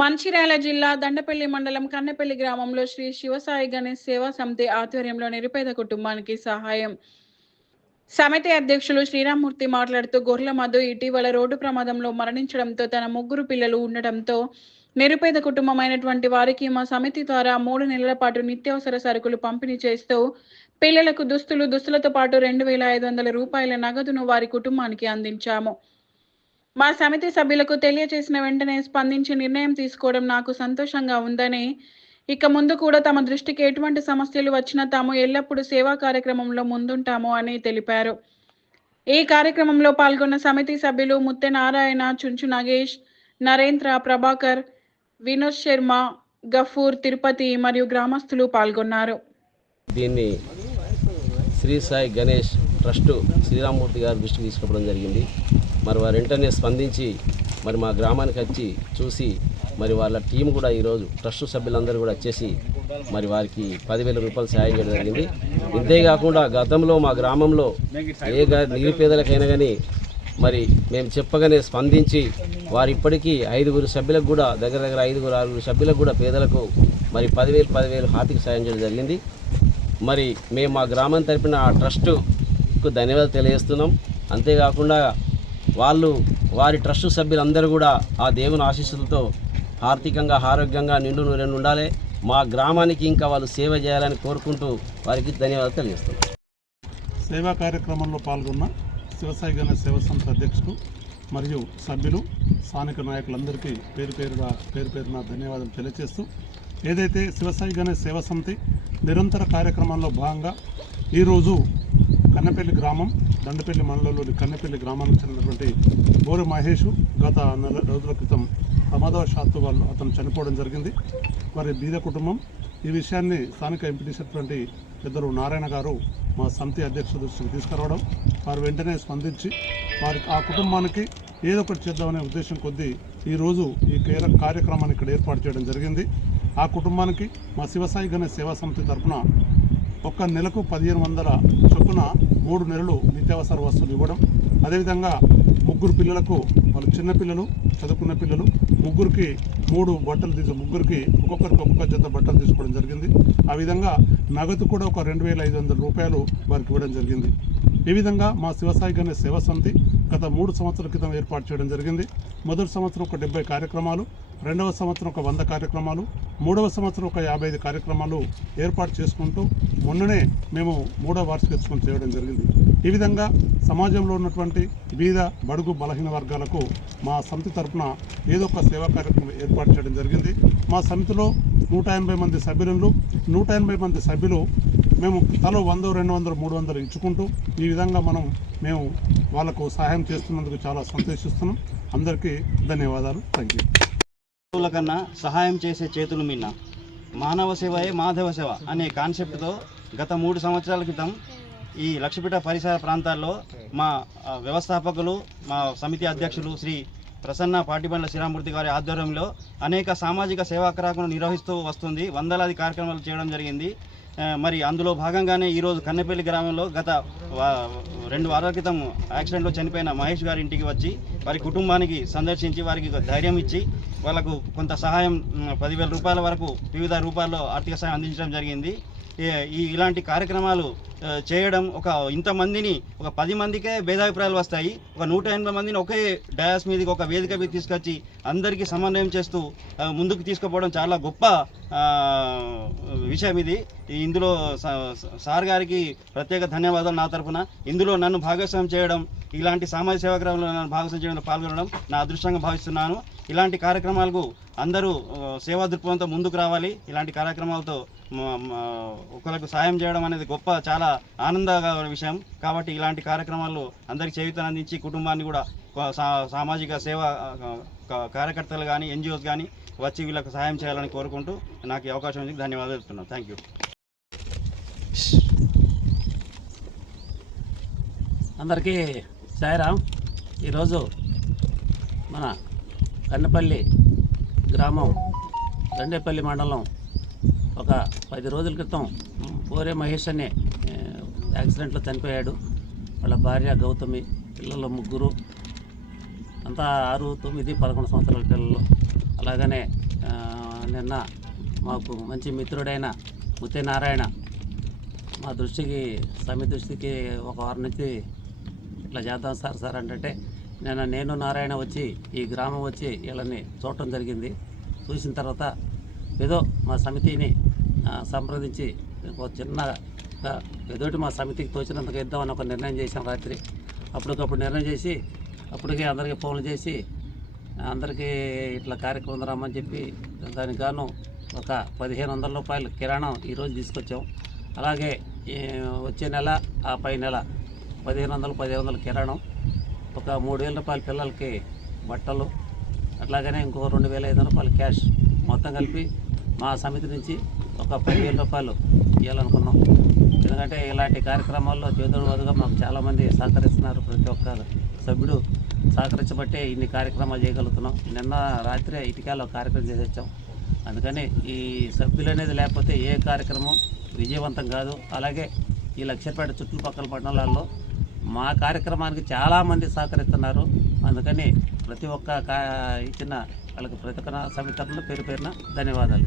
మంచిర్యాల జిల్లా దండపల్లి మండలం కన్నెపల్లి గ్రామంలో శ్రీ శివసాయి గణేష్ సేవా సమితి ఆధ్వర్యంలో నిరుపేద కుటుంబానికి సహాయం. సమితి అధ్యక్షులు శ్రీరామ్మూర్తి మాట్లాడుతూ గొర్రెల మధు ఇటీవల రోడ్డు ప్రమాదంలో మరణించడంతో తన ముగ్గురు పిల్లలు ఉండటంతో నిరుపేద కుటుంబమైనటువంటి వారికి మా సమితి ద్వారా 3 నెలల పాటు నిత్యావసర సరుకులు పంపిణీ చేస్తూ పిల్లలకు దుస్తులతో పాటు 2,500 రూపాయల నగదును వారి కుటుంబానికి అందించాము. మా సమితి సభ్యులకు తెలియచేసిన వెంటనే స్పందించి నిర్ణయం తీసుకోవడం నాకు సంతోషంగా ఉందని, ఇక ముందు కూడా తమ దృష్టికి ఎటువంటి సమస్యలు వచ్చినా తాము ఎల్లప్పుడూ సేవా కార్యక్రమంలో ముందుంటాము అని తెలిపారు. ఈ కార్యక్రమంలో పాల్గొన్న సమితి సభ్యులు ముత్తె నారాయణ, చుంచు నగేష్, నరేంద్ర, ప్రభాకర్, వినోద్ శర్మ, గఫూర్, తిరుపతి మరియు గ్రామస్తులు పాల్గొన్నారు. దీన్ని శ్రీ సాయి గణేష్ ట్రస్ట్ శ్రీరామ్మూర్తి గారి దృష్టికి తీసుకురావడం జరిగింది. మరి వారు వెంటనే స్పందించి మరి మా గ్రామానికి వచ్చి చూసి మరి వాళ్ళ టీం కూడా ఈరోజు ట్రస్ట్ సభ్యులందరూ కూడా వచ్చేసి మరి వారికి 10,000 రూపాయలు సాయం చేయడం జరిగింది. ఇంతేకాకుండా గతంలో మా గ్రామంలో ఏ నిరుపేదలకైనా కానీ మరి మేము చెప్పగానే స్పందించి వారు ఇప్పటికీ 5 సభ్యులకు కూడా దగ్గర 5-6 సభ్యులకు కూడా పేదలకు మరి 10,000 ఆర్థిక సాయం చేయడం జరిగింది. మరి మేము మా గ్రామం తరపున ఆ ట్రస్టుకు ధన్యవాదాలు తెలియజేస్తున్నాం. అంతేకాకుండా వారి ట్రస్ట్ సభ్యులందరూ కూడా ఆ దేవుని ఆశీస్సులతో ఆర్థికంగా ఆరోగ్యంగా నిండు నూరేళ్ళు ఉండాలి. మా గ్రామానికి ఇంకా వాళ్ళు సేవ చేయాలని కోరుకుంటూ వారికి ధన్యవాదాలు తెలియజేస్తున్నాం. సేవా కార్యక్రమంలో పాల్గొన్న శివసాయి గణేష్ సేవా సంస్థ అధ్యక్షుడు మరియు సభ్యులు స్థానిక నాయకులందరికీ పేరు పేరున ధన్యవాదాలు తెలియజేస్తూ, ఏదైతే శివసాయి గణేష్ సేవా సమితి నిరంతర కార్యక్రమంలో భాగంగా ఈరోజు కన్నెపల్లి గ్రామం దండపల్లి మండలంలోని కన్నెపల్లి గ్రామానికి చెందినటువంటి బోరె మహేష్ గత 4 రోజుల క్రితం ప్రమాదవశాత్తు అతను చనిపోవడం జరిగింది. మరి బీద కుటుంబం. ఈ విషయాన్ని స్థానిక ఎంపీటీసీ పెద్దలు నారాయణ గారు మా సమితి అధ్యక్షుల దృష్టికి తీసుకురావడం, వారు వెంటనే స్పందించి ఆ కుటుంబానికి ఏదో ఒకటి చేద్దామనే ఉద్దేశం కొద్దీ ఈరోజు ఈ కార్యక్రమాన్ని ఇక్కడ ఏర్పాటు చేయడం జరిగింది. ఆ కుటుంబానికి మా శివసాయి గణేష్ సేవా సమితి తరఫున ఒక్క నెలకు 1,500 చొప్పున 3 నెలలు నిత్యావసర వస్తువులు ఇవ్వడం, అదేవిధంగా 3 పిల్లలకు, వాళ్ళు చిన్నపిల్లలు, చదువుకున్న పిల్లలు, ముగ్గురికి 3 బట్టలు ముగ్గురికి ఒక్కొక్క జత బట్టలు తీసుకోవడం జరిగింది. ఆ విధంగా నగదు కూడా ఒక 2,500 రూపాయలు వారికి ఇవ్వడం జరిగింది. ఈ విధంగా మా శివసాయి గణేష్ సేవా సమితి గత 3 సంవత్సరాల క్రితం ఏర్పాటు చేయడం జరిగింది. మొదటి సంవత్సరం ఒక 70 కార్యక్రమాలు, రెండవ సంవత్సరం ఒక 100 కార్యక్రమాలు, మూడవ సంవత్సరం ఒక 55 కార్యక్రమాలు ఏర్పాటు చేసుకుంటూ మొన్ననే మేము 3వ వార్షికోత్సవం చేయడం జరిగింది. ఈ విధంగా సమాజంలో ఉన్నటువంటి బీద, బడుగు, బలహీన వర్గాలకు మా సమితి తరఫున ఏదో ఒక సేవా కార్యక్రమం ఏర్పాటు చేయడం జరిగింది. మా సమితిలో 180 మంది సభ్యులు, 180 మంది సభ్యులు మేము తలో 100, 200, 300 ఇచ్చుకుంటూ ఈ విధంగా మేము వాళ్ళకు సహాయం చేస్తున్నందుకు చాలా సంతోషిస్తున్నాం. అందరికీ ధన్యవాదాలు. Thank you. కన్నా సహాయం చేసే చేతులు మిన్న, మానవ సేవయే మాధవ సేవ అనే కాన్సెప్ట్తో గత 3 సంవత్సరాల క్రితం ఈ లక్షపేట పరిసర ప్రాంతాల్లో మా వ్యవస్థాపకులు, మా సమితి అధ్యక్షులు శ్రీ ప్రసన్న పాటిబండ్ల శ్రీరామ్మూర్తి గారి ఆధ్వర్యంలో అనేక సామాజిక సేవా కార్యక్రమాలు నిర్వహిస్తూ వస్తుంది. వందలాది కార్యక్రమాలు చేయడం జరిగింది. మరి అందులో భాగంగానే ఈరోజు కన్నెపల్లి గ్రామంలో గత 2 వారాల క్రితం యాక్సిడెంట్లో చనిపోయిన మహేష్ గారి ఇంటికి వచ్చి వారి కుటుంబానికి సందర్శించి వారికి ధైర్యం ఇచ్చి వాళ్ళకు కొంత సహాయం 10,000 రూపాయల వరకు వివిధ రూపాల్లో ఆర్థిక సహాయం అందించడం జరిగింది. ఇలాంటి కార్యక్రమాలు చేయడం ఇంతమందిని ఒక 10 మందికే భేదాభిప్రాయాలు వస్తాయి. ఒక 180 మందిని ఒకే డయాస్ మీదకి ఒక వేదిక మీద తీసుకొచ్చి అందరికీ సమన్వయం చేస్తూ ముందుకు తీసుకుపోవడం చాలా గొప్ప విషయం ఇది. ఇందులో సార్ గారికి ప్రత్యేక ధన్యవాదాలు నా తరఫున. ఇందులో నన్ను భాగస్వామ్యం చేయడం, ఇలాంటి సామాజిక సేవా కార్యక్రమంలో నన్ను భాగస్వామ్యం చేయడంలో పాల్గొనడం నా అదృష్టంగా భావిస్తున్నాను. ఇలాంటి కార్యక్రమాలకు అందరూ సేవా దృక్పథంతో ముందుకు రావాలి. ఇలాంటి కార్యక్రమాలతో ఒకరికి సాయం చేయడం అనేది గొప్ప, చాలా ఆనందకర విషయం. కాబట్టి ఇలాంటి కార్యక్రమాలు అందరికీ చేయూతను అందించి కుటుంబాన్ని కూడా సామాజిక సేవా కార్యకర్తలు కానీ, NGOs కానీ వచ్చి వీళ్ళకు సహాయం చేయాలని కోరుకుంటూ నాకు ఈ అవకాశం ఇచ్చి ధన్యవాదాలు చెప్తున్నాను. Thank you. అందరికీ సాయిరాం. ఈరోజు మన కన్నెపల్లి గ్రామం దండేపల్లి మండలం ఒక 10 రోజుల క్రితం బోరె మహేష్ అనే యాక్సిడెంట్లో చనిపోయాడు. వాళ్ళ భార్య గౌతమి, పిల్లలు 3, అంతా 6, 9, 11 సంవత్సరాల పిల్లలు. అలాగనే నిన్న మాకు మంచి మిత్రుడైన ముత్యనారాయణ మా దృష్టికి సమితి దృష్టికి ఒక వారం నుంచి ఇట్లా చేద్దాం సార్ అంటే నేను నారాయణ వచ్చి ఈ గ్రామం వచ్చి వీళ్ళని చూడటం జరిగింది. చూసిన తర్వాత ఏదో మా సమితిని సంప్రదించి ఒక చిన్నగా ఏదోటి మా సమితికి తోచినంతగా ఇద్దామని ఒక నిర్ణయం చేసాం. రాత్రి అప్పటికప్పుడు నిర్ణయం చేసి అప్పటికే అందరికీ ఫోన్లు చేసి అందరికీ ఇట్లా కార్యక్రమం రమ్మని చెప్పి దానికి గాను ఒక 1500 రూపాయలు కిరాణం ఈరోజు తీసుకొచ్చాం. అలాగే వచ్చే నెల ఆ పై నెల 1500 కిరాణం, ఒక 3000 రూపాయల పిల్లలకి బట్టలు, అట్లాగనే ఇంకో 2500 రూపాయలు క్యాష్, మొత్తం కలిపి మా సమితి నుంచి ఒక 10,000 రూపాయలు ఇవ్వాలనుకున్నాం. ఎందుకంటే ఇలాంటి కార్యక్రమాల్లో చేతుడు వదుగా మాకు చాలామంది సహకరిస్తున్నారు. ప్రతి ఒక్క సభ్యుడు సహకరించబట్టే ఇన్ని కార్యక్రమాలు చేయగలుగుతున్నాం. నిన్న రాత్రే ఇటుకాలో కార్యక్రమం చేసి వచ్చాం. అందుకని ఈ సభ్యులు అనేది లేకపోతే ఏ కార్యక్రమం విజయవంతం కాదు. అలాగే ఈ లక్షపేట చుట్టుపక్కల పట్టణాలలో మా కార్యక్రమానికి చాలామంది సహకరిస్తున్నారు. అందుకని ప్రతి ఒక్క ఇచ్చిన వాళ్ళకి ప్రతి ఒక్క సమితి తరపున పేరు పేరున ధన్యవాదాలు.